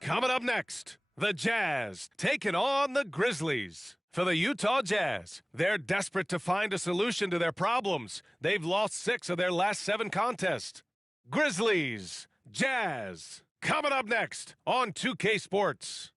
Coming up next, the Jazz taking on the Grizzlies. For the Utah Jazz, they're desperate to find a solution to their problems. They've lost 6 of their last 7 contests. Grizzlies, Jazz, coming up next on 2K Sports.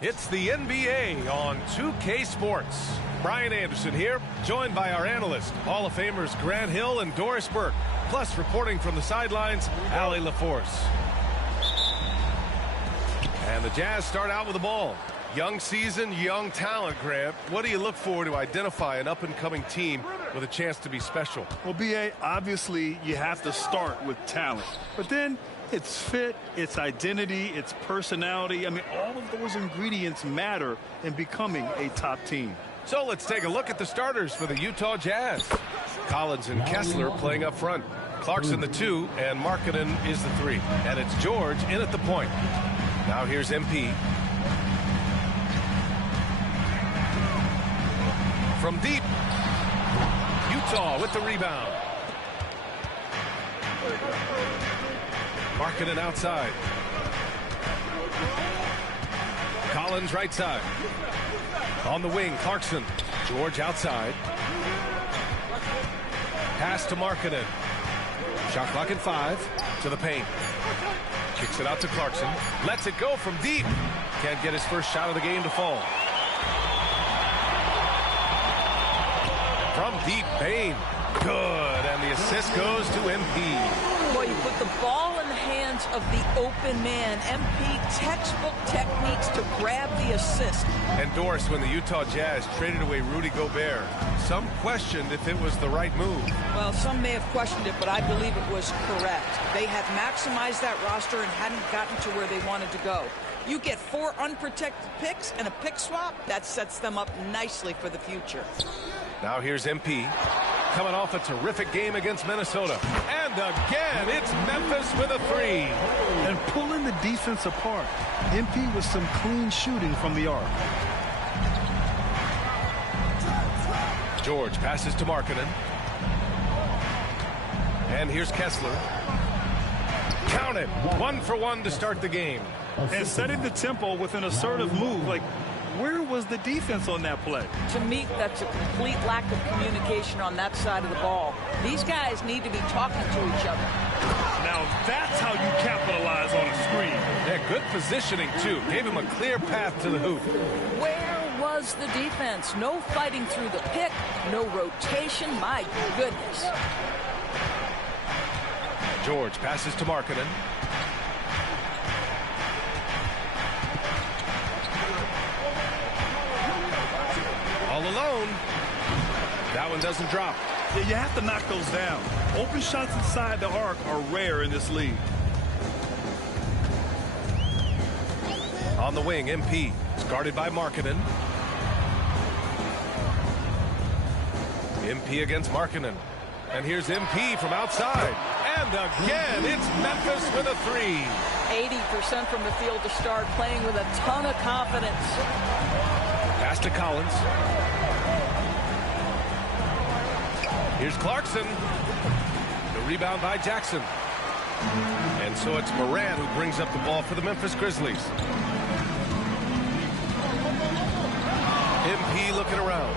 It's the NBA on 2K Sports. Brian Anderson here, joined by our analysts, Hall of Famers Grant Hill and Doris Burke, plus reporting from the sidelines, Allie LaForce. And the Jazz start out with the ball. Young season, young talent, Grant. What do you look for to identify an up-and-coming team with a chance to be special? Well, B.A., obviously you have to start with talent. But then it's fit, it's identity, it's personality. I mean, all of those ingredients matter in becoming a top team. So let's take a look at the starters for the Utah Jazz. Collins and Kessler playing up front. Clarkson the 2, and Markkanen is the 3. And it's George in at the point. Now here's MP. From deep, Utah with the rebound. Markkanen outside. Collins right side. On the wing, Clarkson. George outside. Pass to Markkanen. Shot clock at 5. To the paint. Kicks it out to Clarkson. Lets it go from deep. Can't get his first shot of the game to fall. From deep, Bain. Good. And the assist goes to MP. Boy, you put the ball in the hands of the open man. MP, textbook techniques to grab the assist. And Doris, when the Utah Jazz traded away Rudy Gobert, some questioned if it was the right move. Well, some may have questioned it, but I believe it was correct. They had maximized that roster and hadn't gotten to where they wanted to go. You get 4 unprotected picks and a pick swap, that sets them up nicely for the future. Now here's MP, coming off a terrific game against Minnesota. And again, it's Memphis with a 3. And pulling the defense apart. MP with some clean shooting from the arc. George passes to Markkanen. And here's Kessler. Count it. 1 for 1 to start the game. And setting the tempo with an assertive move. Like, where was the defense on that play? To me, that's a complete lack of communication on that side of the ball. These guys need to be talking to each other. Now that's how you capitalize on a screen. Yeah, good positioning, too. Gave him a clear path to the hoop. Where was the defense? No fighting through the pick, no rotation. My goodness. George passes to Markkanen. All alone. That one doesn't drop. Yeah, you have to knock those down. Open shots inside the arc are rare in this league. On the wing, MP is guarded by Markkanen. MP against Markkanen. And here's MP from outside. And again, it's Memphis with a three. 80% from the field to start, playing with a ton of confidence. Pass to Collins. Here's Clarkson. The rebound by Jackson. And so it's Moran who brings up the ball for the Memphis Grizzlies. MP looking around.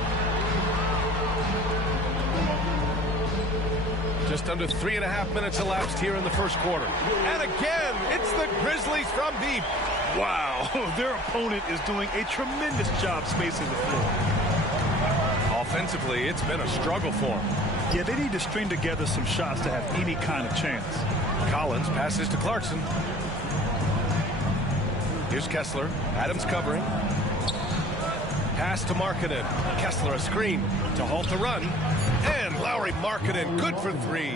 Just under 3.5 minutes elapsed here in the first quarter. And again, it's the Grizzlies from deep. Wow, their opponent is doing a tremendous job spacing the floor. Offensively, it's been a struggle for them. Yeah, they need to string together some shots to have any kind of chance. Collins passes to Clarkson. Here's Kessler. Adams covering. Pass to Markkanen. Kessler a screen to halt the run. And Lauri Markkanen good for three.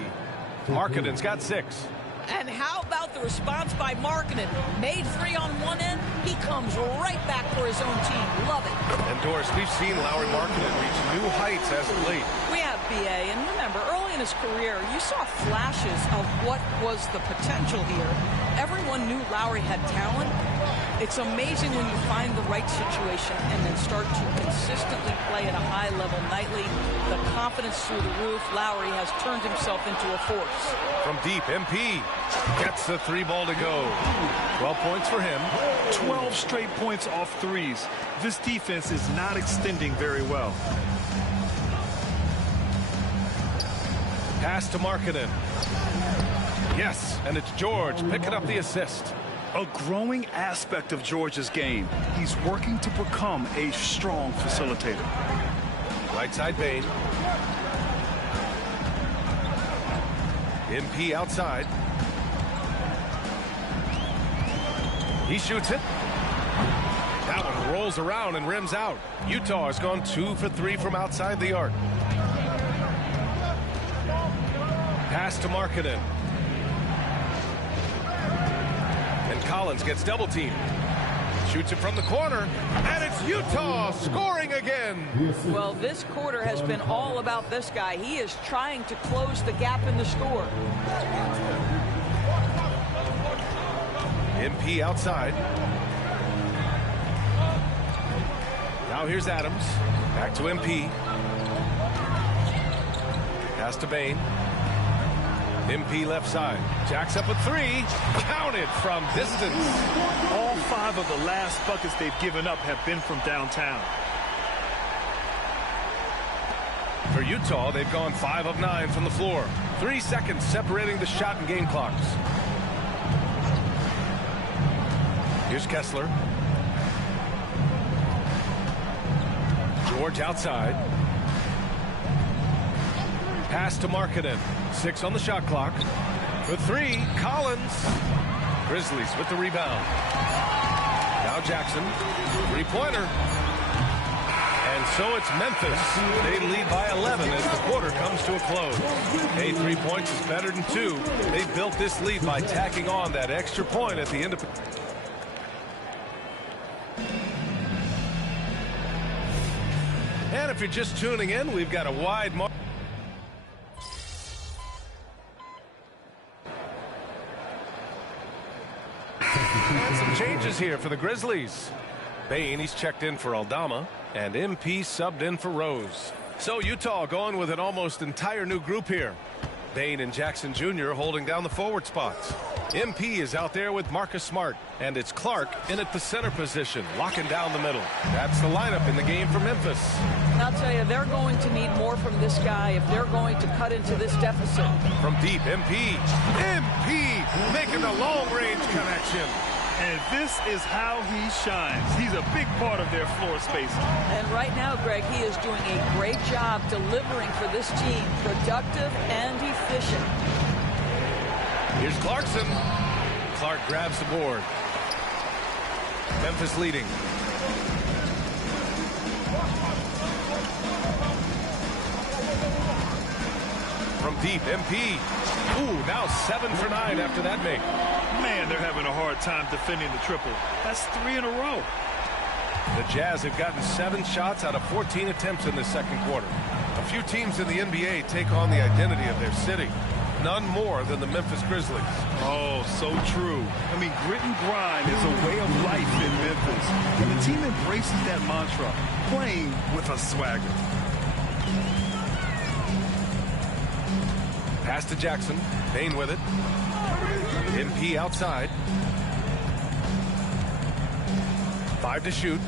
Markkanen's got 6. And how about the response by Markkanen? Made 3 on one end, he comes right back for his own team. Love it. And Doris, we've seen Lauri Markkanen reach new heights as of late. We have BA, and remember, early in his career, you saw flashes of what was the potential here. Everyone knew Lauri had talent. It's amazing when you find the right situation and then start to consistently play at a high level nightly. The confidence through the roof. Lauri has turned himself into a force. From deep, MP gets the 3 ball to go. 12 points for him. 12 straight points off threes. This defense is not extending very well. Pass to Markkanen. Yes, and it's George picking up the assist. A growing aspect of George's game. He's working to become a strong facilitator. Right side Bane. MP outside. He shoots it. That one rolls around and rims out. Utah has gone 2 for 3 from outside the arc. Pass to Markkanen. And Collins gets double teamed. Shoots it from the corner. And it's Utah scoring again. Well, this quarter has been all about this guy. He is trying to close the gap in the score. MP outside. Now here's Adams. Back to MP. Pass to Bane. MP left side. Jacks up a 3. Counted from distance. All 5 of the last buckets they've given up have been from downtown. For Utah, they've gone 5 of 9 from the floor. 3 seconds separating the shot and game clocks. Here's Kessler. George outside. Pass to Markkanen. 6 on the shot clock. For 3, Collins. Grizzlies with the rebound. Now Jackson. 3-pointer. And so it's Memphis. They lead by 11 as the quarter comes to a close. Hey, 3 points is better than 2. They built this lead by tacking on that extra point at the end of the... And if you're just tuning in, we've got a wide margin. And some changes here for the Grizzlies. Bane, he's checked in for Aldama, and MP subbed in for Rose. So Utah going with an almost entire new group here. Bane and Jackson Jr. holding down the forward spots. MP is out there with Marcus Smart, and it's Clark in at the center position, locking down the middle. That's the lineup in the game for Memphis. And I'll tell you, they're going to need more from this guy if they're going to cut into this deficit. From deep, MP. MP making the long-range connection. And this is how he shines. He's a big part of their floor spacing. And right now, Greg, he is doing a great job delivering for this team. Productive and efficient. Here's Clarkson. Clark grabs the board. Memphis leading. From deep, MP. Ooh, now 7 for 9 after that make. Man, they're having a hard time defending the triple. That's 3 in a row. The Jazz have gotten 7 shots out of 14 attempts in this second quarter. A few teams in the NBA take on the identity of their city. none more than the Memphis Grizzlies. Oh, so true. I mean, grit and grind is a way of life in Memphis. And the team embraces that mantra, playing with a swagger. Pass to Jackson. Payne with it. MP outside. 5 to shoot.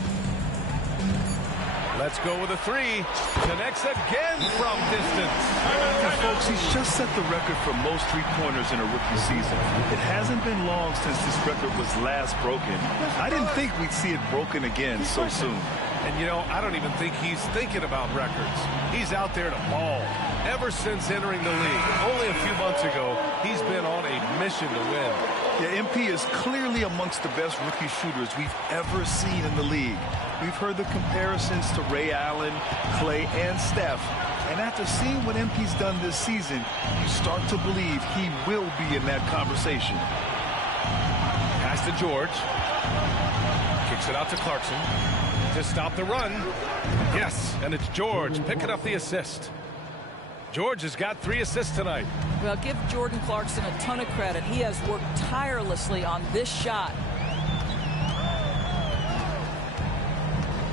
Let's go with a 3. Connects again from distance. And folks, he's just set the record for most three-pointers in a rookie season. It hasn't been long since this record was last broken. I didn't think we'd see it broken again so soon. And, you know, I don't even think he's thinking about records. He's out there to ball. Ever since entering the league, only a few months ago, he's been on a mission to win. Yeah, MP is clearly amongst the best rookie shooters we've ever seen in the league. We've heard the comparisons to Ray Allen, Clay, and Steph. And after seeing what MP's done this season, you start to believe he will be in that conversation. Pass to George. Kicks it out to Clarkson to stop the run. Yes, and it's George picking up the assist. George has got 3 assists tonight. Well, give Jordan Clarkson a ton of credit. He has worked tirelessly on this shot.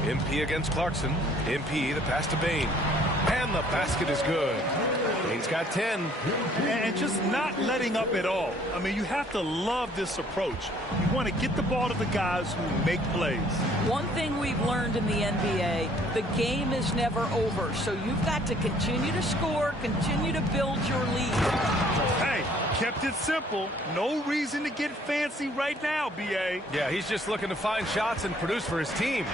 MP against Clarkson. MP, the pass to Bane. And the basket is good. Bane's got 10. And just not letting up at all. I mean, you have to love this approach. You want to get the ball to the guys who make plays. One thing we've learned in the NBA, the game is never over. So you've got to continue to score, continue to build your lead. Hey, kept it simple. No reason to get fancy right now, B.A. Yeah, he's just looking to find shots and produce for his team.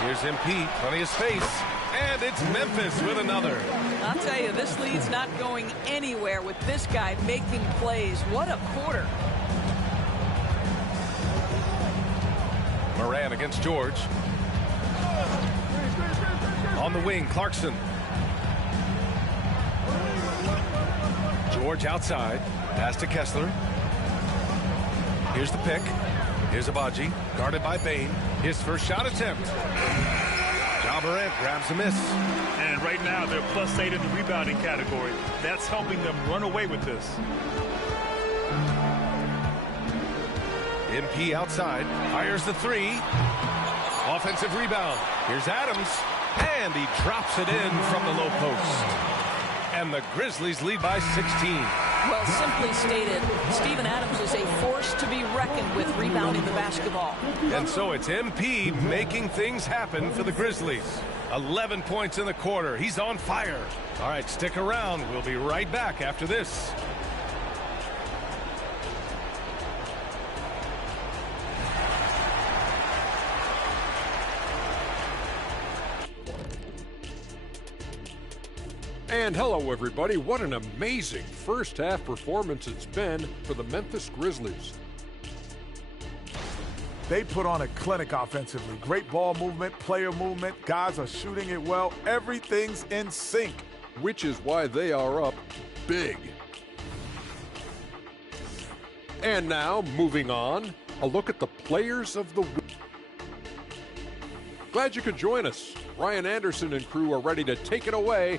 Here's MP, plenty of space. And it's Memphis with another. I'll tell you, this lead's not going anywhere with this guy making plays. What a quarter. Moran against George. On the wing, Clarkson. George outside. Pass to Kessler. Here's the pick. Here's Abaji, guarded by Bane. His first shot attempt. Ja Morant grabs a miss. And right now, they're +8 in the rebounding category. That's helping them run away with this. MP outside, fires the 3. Offensive rebound. Here's Adams, and he drops it in from the low post. And the Grizzlies lead by 16. Well, simply stated, Steven Adams is a force to be reckoned with rebounding the basketball. And so it's MP making things happen for the Grizzlies. 11 points in the quarter. He's on fire. All right, stick around. We'll be right back after this. And hello, everybody. What an amazing first-half performance it's been for the Memphis Grizzlies. They put on a clinic offensively. Great ball movement, player movement. Guys are shooting it well. Everything's in sync. Which is why they are up big. And now, moving on, a look at the players of the week. Glad you could join us. Ryan Anderson and crew are ready to take it away.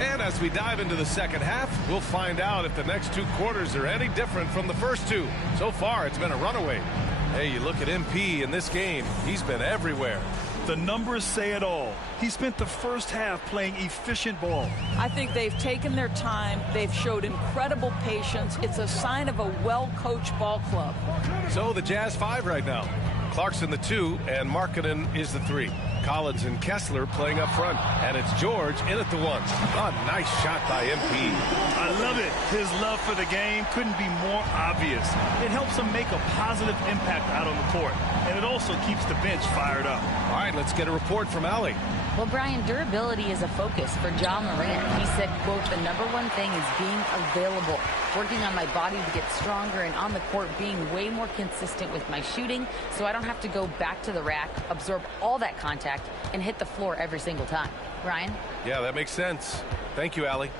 And as we dive into the second half, we'll find out if the next 2 quarters are any different from the first 2. So far, it's been a runaway. Hey, you look at MP in this game, he's been everywhere. The numbers say it all. He spent the first half playing efficient ball. I think they've taken their time. They've showed incredible patience. It's a sign of a well-coached ball club. So the Jazz 5 right now. Clarkson the 2, and Markkanen is the 3. Collins and Kessler playing up front. And it's George in at the 1. A nice shot by MP. I love it. His love for the game couldn't be more obvious. It helps him make a positive impact out on the court. And it also keeps the bench fired up. All right, let's get a report from Allie. Well, Brian, durability is a focus for Ja Morant. He said, quote, "The #1 thing is being available, working on my body to get stronger, and on the court being way more consistent with my shooting so I don't have to go back to the rack, absorb all that contact, and hit the floor every single time." Brian? Yeah, that makes sense. Thank you, Allie.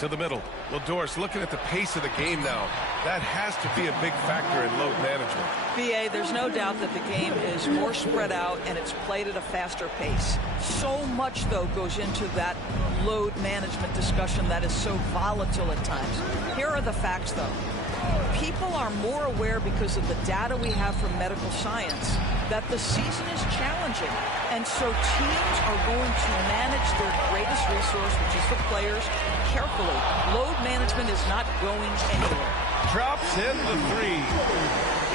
To the middle. Well, Doris, looking at the pace of the game now, that has to be a big factor in load management. BA, there's no doubt that the game is more spread out and it's played at a faster pace. So much, though, goes into that load management discussion that is so volatile at times. Here are the facts, though. People are more aware because of the data we have from medical science that the season is challenging. And so teams are going to manage their greatest resource, which is the players, carefully. Load management is not going anywhere. Drops in the three.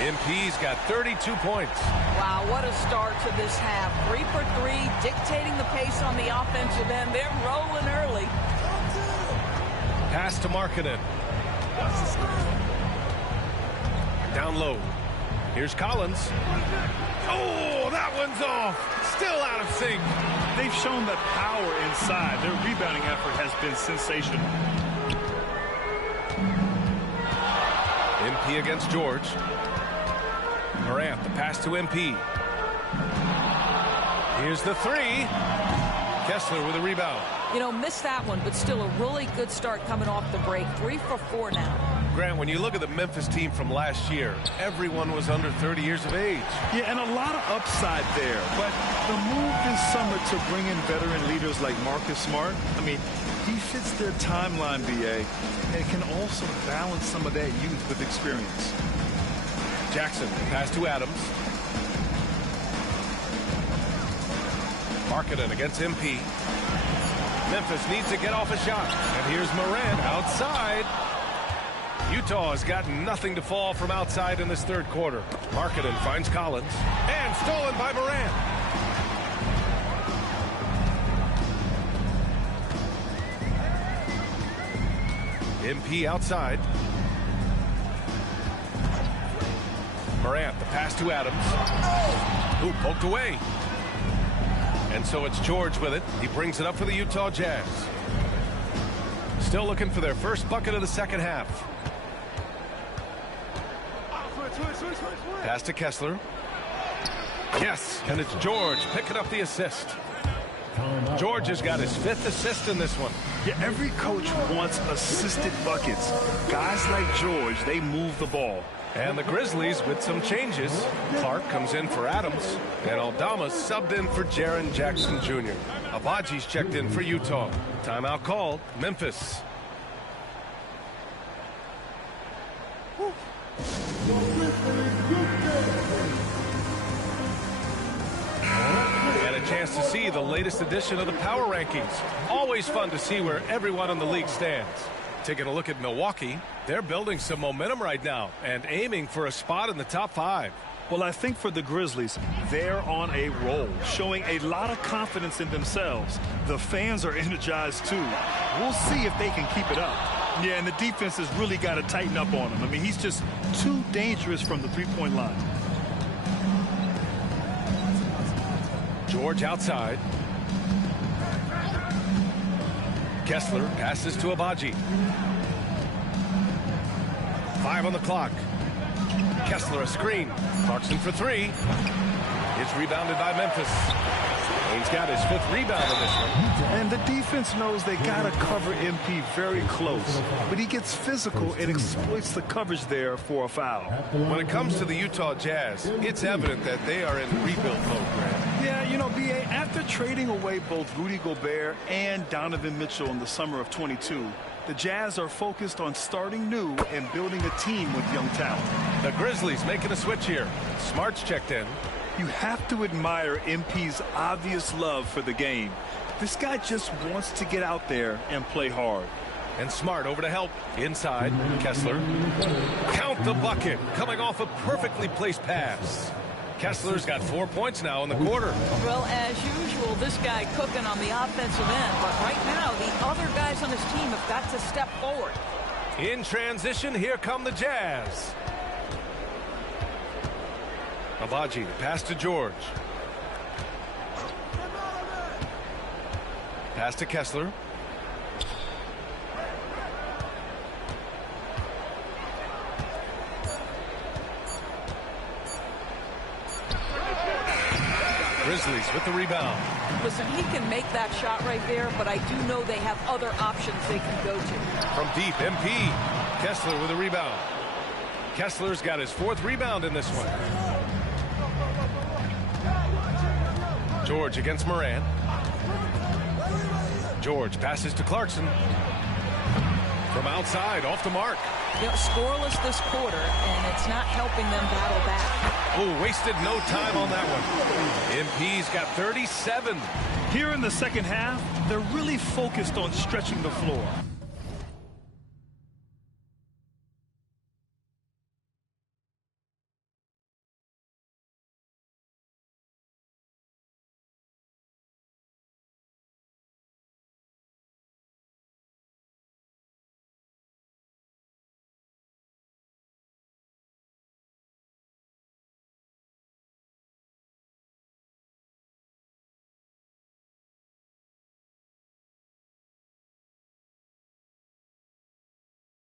MP's got 32 points. Wow, what a start to this half. 3 for 3, dictating the pace on the offensive end. They're rolling early. Pass to Markkanen. Down low. Here's Collins. Oh, that one's off. Still out of sync. They've shown that power inside. Their rebounding effort has been sensational. MP against George. Morant, the pass to MP. Here's the three. Kessler with a rebound. You know, missed that one, but still a really good start coming off the break. 3 for 4 now. Grant, when you look at the Memphis team from last year, everyone was under 30 years of age. Yeah, and a lot of upside there. But the move this summer to bring in veteran leaders like Marcus Smart, I mean, he fits their timeline, BA, and can also balance some of that youth with experience. Jackson, pass to Adams. Markkanen against MP. Memphis needs to get off a shot. And here's Morant outside. Utah has got nothing to fall from outside in this third quarter. Markkanen finds Collins. And stolen by Morant. MP outside. Morant, the pass to Adams. Ooh, poked away. And so it's George with it. He brings it up for the Utah Jazz. Still looking for their first bucket of the second half. Pass to Kessler. Yes, and it's George picking up the assist. George has got his 5th assist in this one. Yeah, every coach wants assisted buckets. Guys like George, they move the ball. And the Grizzlies with some changes. Clark comes in for Adams, and Aldama subbed in for Jaren Jackson Jr. Abaji's checked in for Utah. Timeout called, Memphis. And a chance to see the latest edition of the Power Rankings. Always fun to see where everyone in the league stands. Taking a look at Milwaukee, they're building some momentum right now and aiming for a spot in the top 5. Well, I think for the Grizzlies, they're on a roll, showing a lot of confidence in themselves. The fans are energized, too. We'll see if they can keep it up. Yeah, and the defense has really got to tighten up on him. I mean, he's just too dangerous from the three-point line. George outside. Kessler passes to Abaji. 5 on the clock. Kessler a screen. Clarkson for 3. It's rebounded by Memphis. He's got his 5th rebound in this one. And the defense knows they got to cover MP very close. But he gets physical and exploits the coverage there for a foul. When it comes to the Utah Jazz, it's evident that they are in rebuild mode, Grant. Yeah, you know, BA, after trading away both Rudy Gobert and Donovan Mitchell in the summer of 22, the Jazz are focused on starting new and building a team with young talent. The Grizzlies making a switch here. Smart's checked in. You have to admire MP's obvious love for the game. This guy just wants to get out there and play hard. And Smart over to help. Inside, Kessler. Count the bucket. Coming off a perfectly placed pass. Kessler's got 4 points now in the quarter. Well, as usual, this guy cooking on the offensive end. But right now, the other guys on his team have got to step forward. In transition, here come the Jazz. Abaji, pass to George. Pass to Kessler. Grizzlies with the rebound. Listen, he can make that shot right there, but I do know they have other options they can go to. From deep, MP. Kessler with a rebound. Kessler's got his 4th rebound in this one. George against Morant. George passes to Clarkson. From outside, off the mark. You know, scoreless this quarter, and it's not helping them battle back. Oh, wasted no time on that one. MP's got 37. Here in the second half, they're really focused on stretching the floor.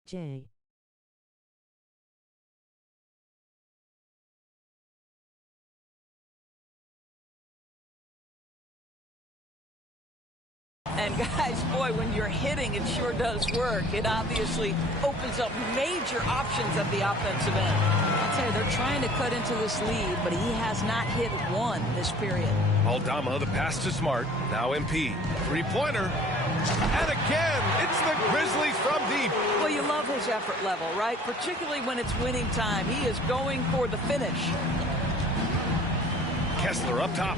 J. And guys, boy, when you're hitting, it sure does work. It obviously opens up major options at the offensive end. I'll tell you, they're trying to cut into this lead, but he has not hit one this period. Aldama, the pass to Smart. Now MP. 3-pointer. And again, it's the Grizzlies from deep. Well, you love his effort level, right? Particularly when it's winning time. He is going for the finish. Kessler up top.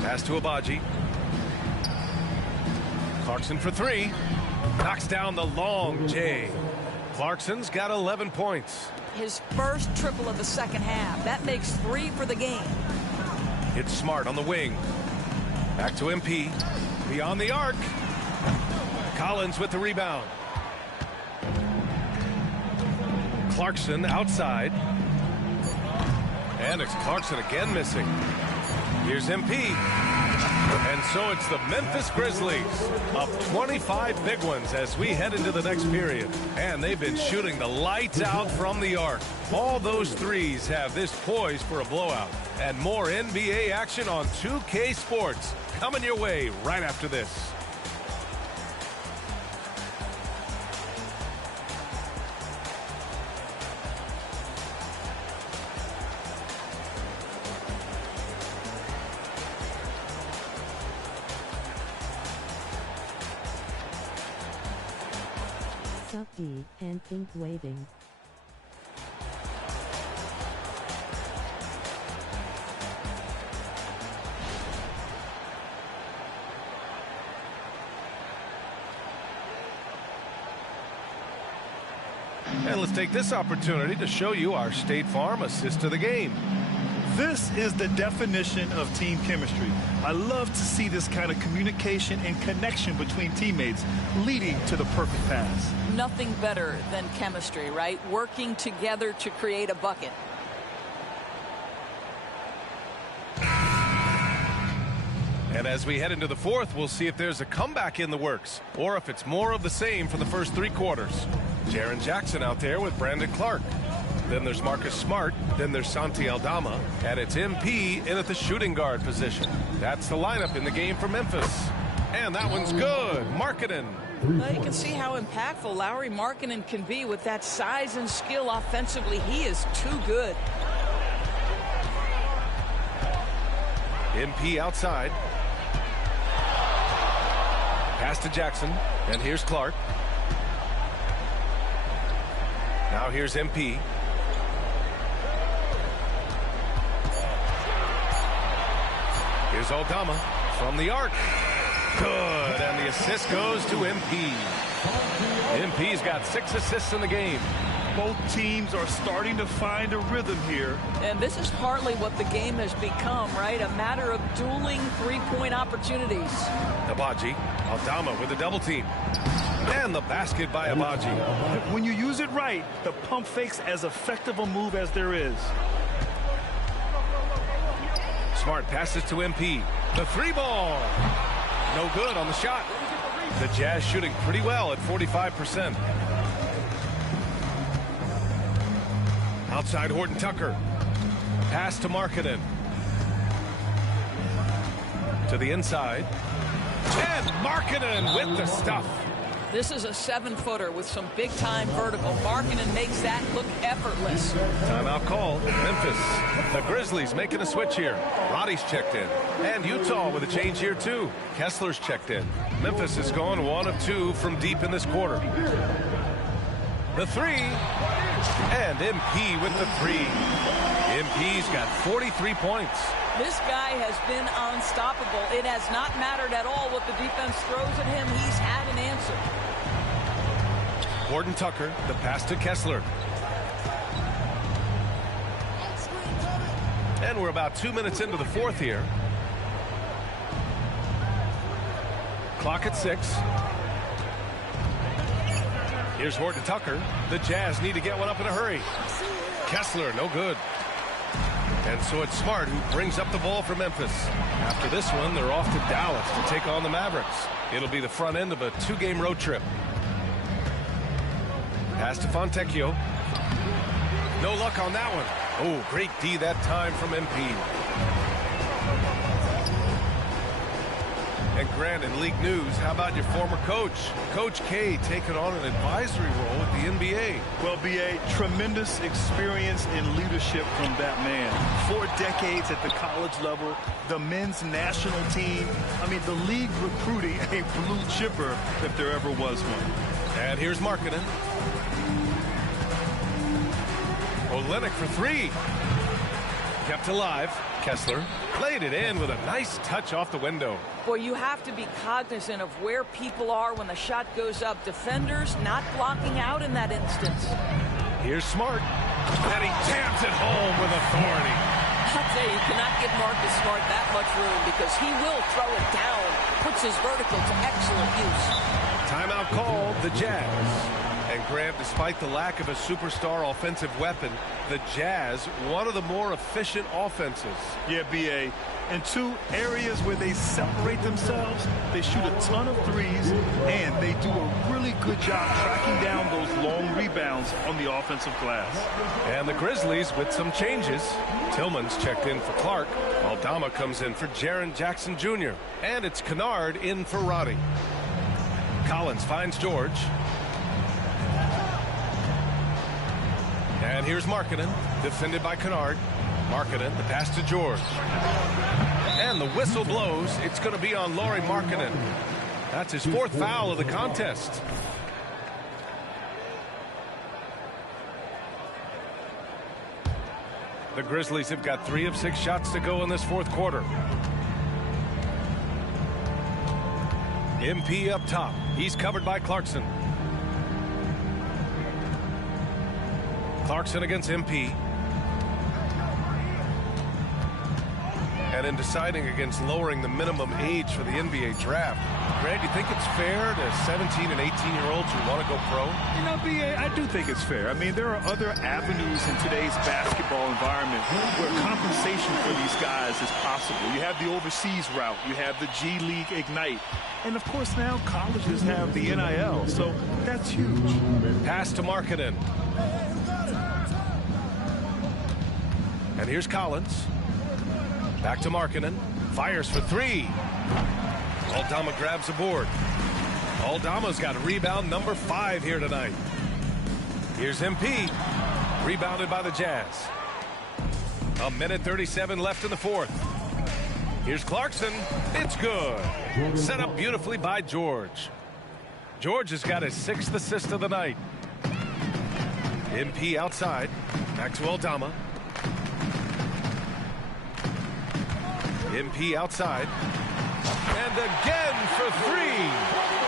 Pass to Abaji. Clarkson for 3. Knocks down the long J. Clarkson's got 11 points. His first triple of the second half. That makes 3 for the game. It's Smart on the wing. Back to MP. Beyond the arc. Collins with the rebound. Clarkson outside. And it's Clarkson again missing. Here's MP. And so it's the Memphis Grizzlies up 25 big ones as we head into the next period. And they've been shooting the lights out from the arc. All those threes have this poised for a blowout. And more NBA action on 2K Sports coming your way right after this. Sub D and think waving. And let's take this opportunity to show you our State Farm assist to the game. This is the definition of team chemistry. I love to see this kind of communication and connection between teammates leading to the perfect pass. Nothing better than chemistry, right? Working together to create a bucket. And as we head into the fourth, we'll see if there's a comeback in the works or if it's more of the same for the first 3 quarters. Jaren Jackson out there with Brandon Clark. Then there's Marcus Smart. Then there's Santi Aldama. And it's MP in at the shooting guard position. That's the lineup in the game for Memphis. And that one's good. Markkanen. Well, you can see how impactful Lauri Markkanen can be with that size and skill offensively. He is too good. MP outside. Pass to Jackson. And here's Clark. Now here's MP. Here's Aldama from the arc. Good, and the assist goes to MP. MP's got 6 assists in the game. Both teams are starting to find a rhythm here. And this is partly what the game has become, right? A matter of dueling three-point opportunities. Abaji, Aldama with a double team. And the basket by Abaji. When you use it right, the pump fake's as effective a move as there is. Smart passes to MP. The 3-ball. No good on the shot. The Jazz shooting pretty well at 45%. Outside Horton Tucker. Pass to Markkanen. To the inside. And Markkanen with the stuff. This is a 7-footer with some big-time vertical. Markkanen makes that look effortless. Timeout called. Memphis. The Grizzlies making a switch here. Roddy's checked in. And Utah with a change here, too. Kessler's checked in. Memphis has gone 1 of 2 from deep in this quarter. The three. And MP with the three. MP's got 43 points. This guy has been unstoppable. It has not mattered at all what the defense throws at him. He's had an answer. Horton Tucker, the pass to Kessler. And we're about 2 minutes into the fourth here. Clock at 6. Here's Horton Tucker. The Jazz need to get one up in a hurry. Kessler, no good. And so it's Smart who brings up the ball for Memphis. After this one, they're off to Dallas to take on the Mavericks. It'll be the front end of a 2-game road trip. Pass to Fontecchio. No luck on that one. Oh, great D that time from MP. And Grant, in league news, how about your former coach? Coach K taking on an advisory role at the NBA. Well, BA, tremendous experience in leadership from that man. 4 decades at the college level, the men's national team. I mean, the league recruiting a blue chipper if there ever was one. And here's Markkanen. Olynyk for 3. Kept alive. Kessler played it in with a nice touch off the window. Boy, you have to be cognizant of where people are when the shot goes up. Defenders not blocking out in that instance. Here's Smart. And he jams it home with authority. I'll tell you, you cannot give Marcus Smart that much room because he will throw it down. Puts his vertical to excellent use. Timeout called, the Jazz. And Grant, despite the lack of a superstar offensive weapon, the Jazz, one of the more efficient offenses. Yeah, BA. In 2 areas where they separate themselves, they shoot a ton of threes, and they do a really good job tracking down those long rebounds on the offensive glass. And the Grizzlies with some changes. Tillman's checked in for Clark. Aldama comes in for Jaren Jackson Jr. And it's Kennard in for Roddy. Collins finds George. And here's Markkanen, defended by Kennard. Markkanen, the pass to George. And the whistle blows. It's going to be on Lauri Markkanen. That's his 4th foul of the contest. The Grizzlies have got 3 of 6 shots to go in this 4th quarter. MP up top. He's covered by Clarkson. Clarkson against MP. And in deciding against lowering the minimum age for the NBA draft, Grant, you think it's fair to 17 and 18-year-olds who want to go pro? You know, BA, I do think it's fair. I mean, there are other avenues in today's basketball environment where compensation for these guys is possible. You have the overseas route. You have the G League Ignite. And, of course, now colleges have the NIL. So that's huge. Pass to Markkanen. And here's Collins. Back to Markkanen. Fires for 3. Aldama grabs a board. Aldama's got rebound number 5 here tonight. Here's MP. Rebounded by the Jazz. 1:37 left in the 4th. Here's Clarkson. It's good. Set up beautifully by George. George has got his 6th assist of the night. MP outside. Back to Aldama. MP outside. And again for 3.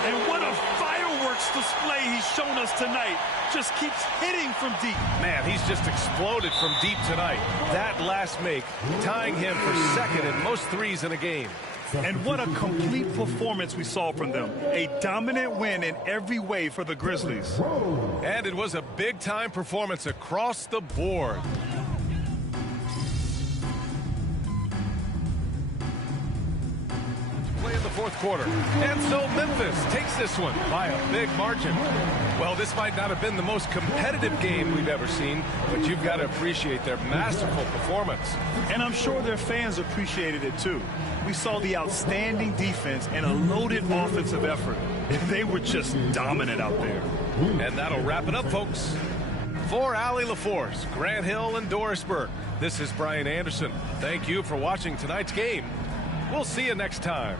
And what a fireworks display he's shown us tonight. Just keeps hitting from deep. Man, he's just exploded from deep tonight. That last make, tying him for 2nd in most threes in a game. And what a complete performance we saw from them. A dominant win in every way for the Grizzlies. And it was a big-time performance across the board. Play of the the fourth quarter. And so Memphis takes this one by a big margin. Well, this might not have been the most competitive game we've ever seen, but you've got to appreciate their masterful performance. And I'm sure their fans appreciated it too. We saw the outstanding defense and a loaded offensive effort. They were just dominant out there. And that'll wrap it up, folks. For Allie LaForce, Grant Hill, and Doris Burke, this is Brian Anderson. Thank you for watching tonight's game. We'll see you next time.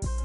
you